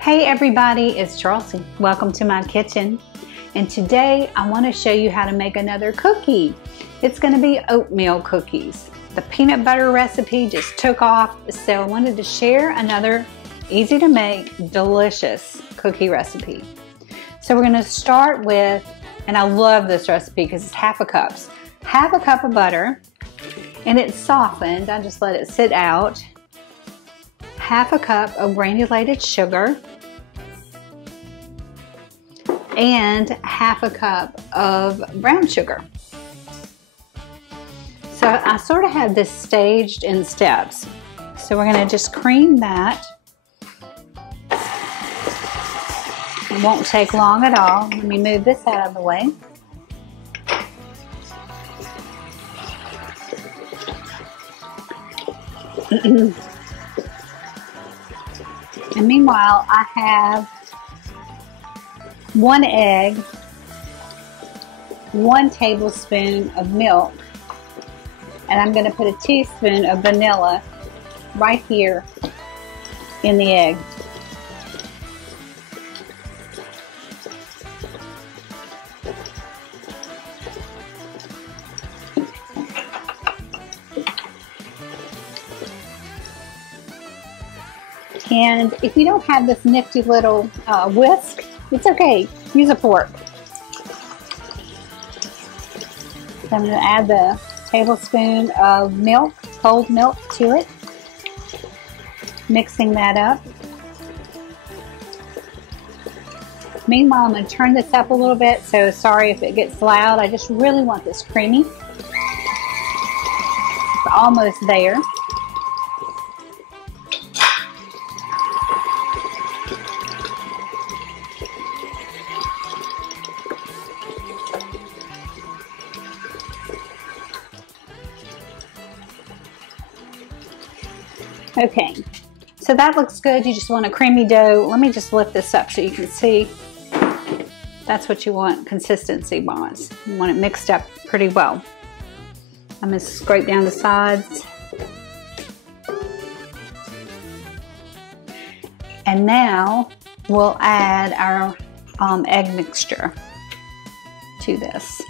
Hey everybody, it's Chelsea. Welcome to my kitchen. And today I want to show you how to make another cookie. It's going to be oatmeal cookies. The peanut butter recipe just took off, so I wanted to share another easy to make, delicious cookie recipe. So we're going to start with, and I love this recipe because it's half a cup of butter, and it's softened. I just let it sit out. Half a cup of granulated sugar, and half a cup of brown sugar. So I sort of have this staged in steps. So we're going to just cream that. It won't take long at all. Let me move this out of the way. And meanwhile, I have 1 egg, 1 tablespoon of milk, and I'm going to put a teaspoon of vanilla right here in the egg. And if you don't have this nifty little whisk, it's okay. Use a fork. So I'm going to add the tablespoon of milk, cold milk, to it. Mixing that up. Meanwhile, I'm going to turn this up a little bit, so sorry if it gets loud. I just really want this creamy. It's almost there. Okay, so that looks good. You just want a creamy dough. Let me just lift this up so you can see. That's what you want consistency-wise. You want it mixed up pretty well. I'm going to scrape down the sides. And now we'll add our egg mixture to this.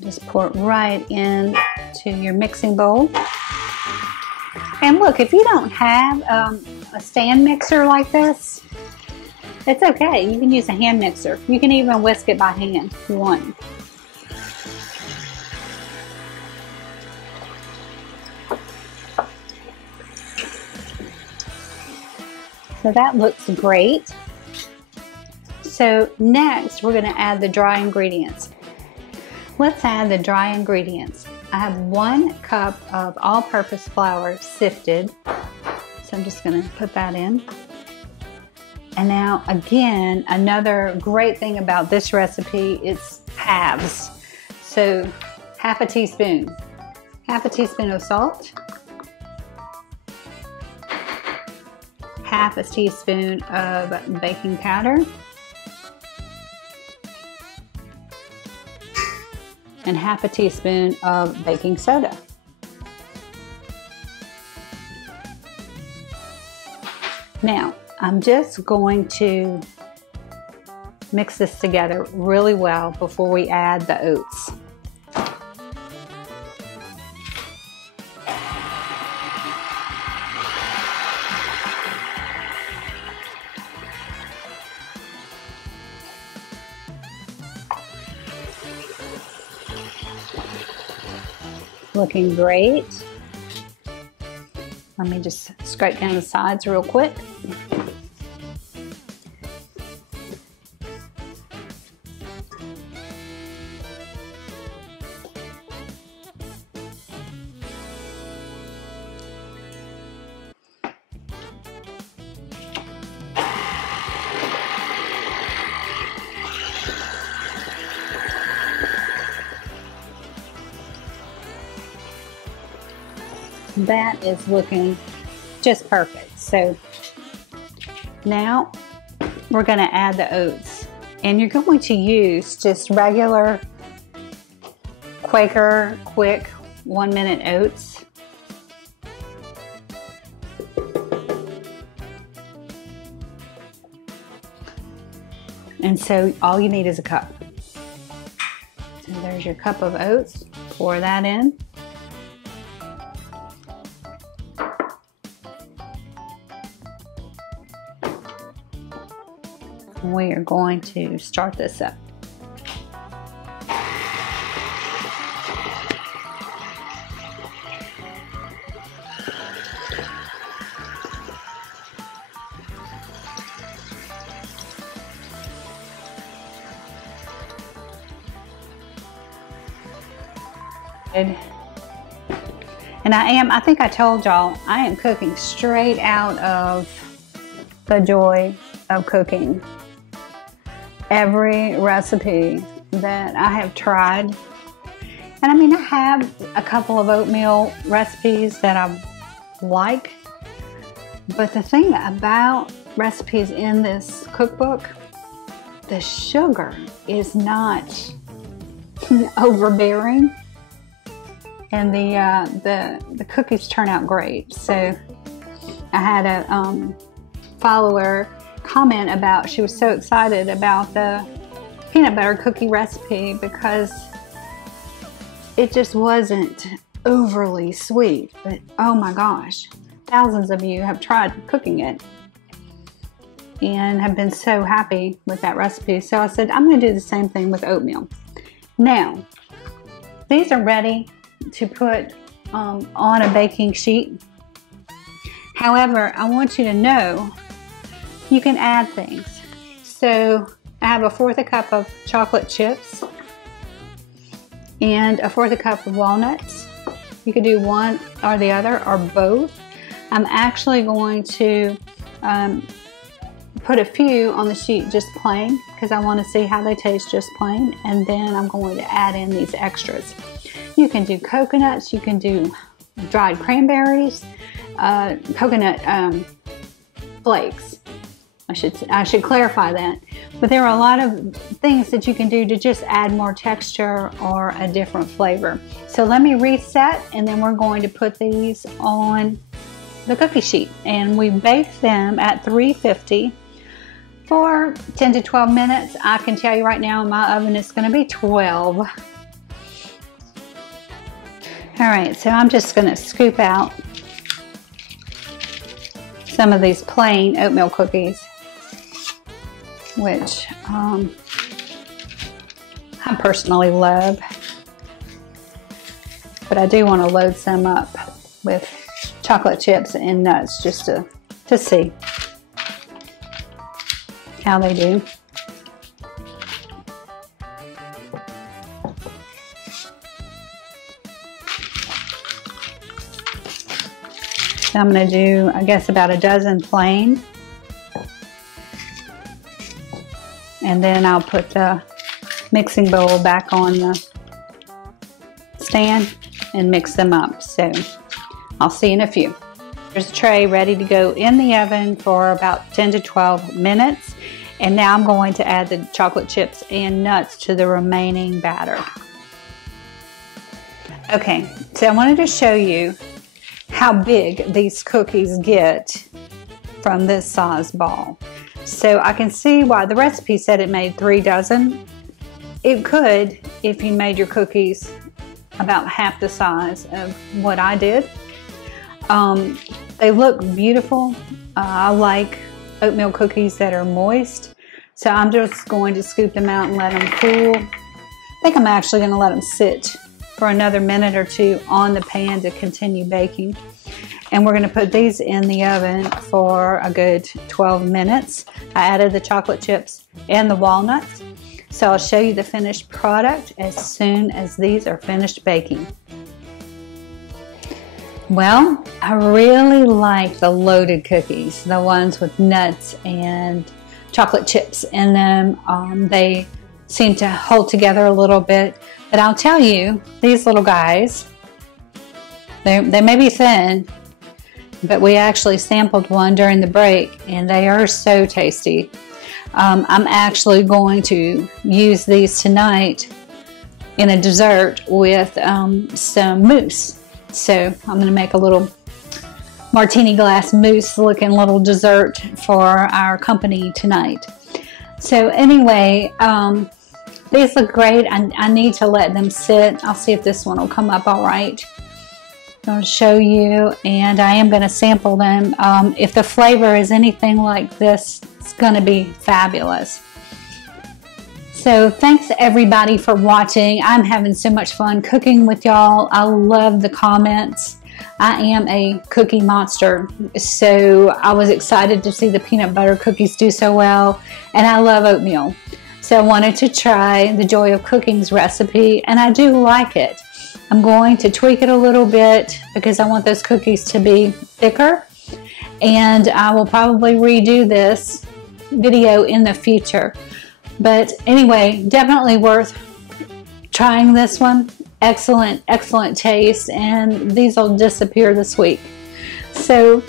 Just pour it right into your mixing bowl. And look, if you don't have a stand mixer like this, it's okay. You can use a hand mixer. You can even whisk it by hand if you want. So that looks great. So next, we're going to add the dry ingredients. Let's add the dry ingredients. I have 1 cup of all-purpose flour sifted, so I'm just going to put that in. And now again, another great thing about this recipe, it's halves. So half a teaspoon of salt, half a teaspoon of baking powder, and half a teaspoon of baking soda. Now, I'm just going to mix this together really well before we add the oats. Looking great. Let me just scrape down the sides real quick. That is looking just perfect. So now we're going to add the oats, and you're going to use just regular Quaker quick 1 minute oats. And so all you need is a cup. So there's your cup of oats. Pour that in. We are going to start this up. And I think I told y'all, I am cooking straight out of the joy of cooking. Every recipe that I have tried, and I mean, I have a couple of oatmeal recipes that I like, but the thing about recipes in this cookbook, the sugar is not overbearing. And the cookies turn out great. So I had a follower comment about, she was so excited about the peanut butter cookie recipe because it just wasn't overly sweet. But oh my gosh, thousands of you have tried cooking it and have been so happy with that recipe. So I said, I'm going to do the same thing with oatmeal. Now, these are ready to put on a baking sheet. However, I want you to know you can add things. So I have 1/4 cup of chocolate chips and 1/4 cup of walnuts. You could do one or the other or both. I'm actually going to put a few on the sheet just plain because I want to see how they taste just plain, and then I'm going to add in these extras. You can do coconuts, you can do dried cranberries, coconut flakes. I should clarify that. But there are a lot of things that you can do to just add more texture or a different flavor. So let me reset, and then we're going to put these on the cookie sheet. And we bake them at 350 for 10 to 12 minutes. I can tell you right now in my oven it's going to be 12. Alright, so I'm just going to scoop out some of these plain oatmeal cookies, which I personally love, but I do want to load some up with chocolate chips and nuts just to see how they do. So I'm going to do, I guess, about a dozen plain. And then I'll put the mixing bowl back on the stand and mix them up. So I'll see you in a few. There's a tray ready to go in the oven for about 10 to 12 minutes. And now I'm going to add the chocolate chips and nuts to the remaining batter. Okay, so I wanted to show you how big these cookies get from this size ball. So I can see why the recipe said it made 3 dozen. It could if you made your cookies about half the size of what I did. They look beautiful. I like oatmeal cookies that are moist. So I'm just going to scoop them out and let them cool. I think I'm actually going to let them sit for another minute or two on the pan to continue baking. And we're going to put these in the oven for a good 12 minutes. I added the chocolate chips and the walnuts. So I'll show you the finished product as soon as these are finished baking. Well, I really like the loaded cookies, the ones with nuts and chocolate chips in them. They seem to hold together a little bit. But I'll tell you, these little guys, they may be thin, but we actually sampled one during the break and they are so tasty. I'm actually going to use these tonight in a dessert with some mousse. So I'm going to make a little martini glass mousse looking little dessert for our company tonight. So anyway, these look great. I need to let them sit. I'll see if this one will come up all right. I'll show you, and I am going to sample them. If the flavor is anything like this, it's going to be fabulous. So thanks everybody for watching. I'm having so much fun cooking with y'all. I love the comments. I am a cookie monster, so I was excited to see the peanut butter cookies do so well, and I love oatmeal. So I wanted to try the Joy of Cooking's recipe, and I do like it. I'm going to tweak it a little bit because I want those cookies to be thicker, and I will probably redo this video in the future. But anyway, definitely worth trying this one. Excellent, excellent taste, and these will disappear this week. So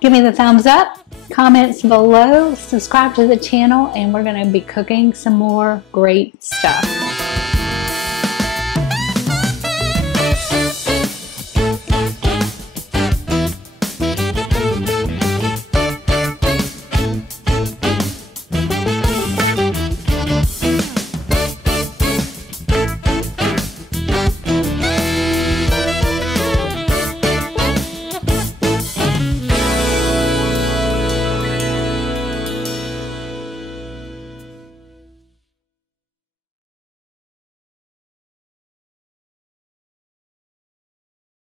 give me the thumbs up, comments below, subscribe to the channel, and we're going to be cooking some more great stuff.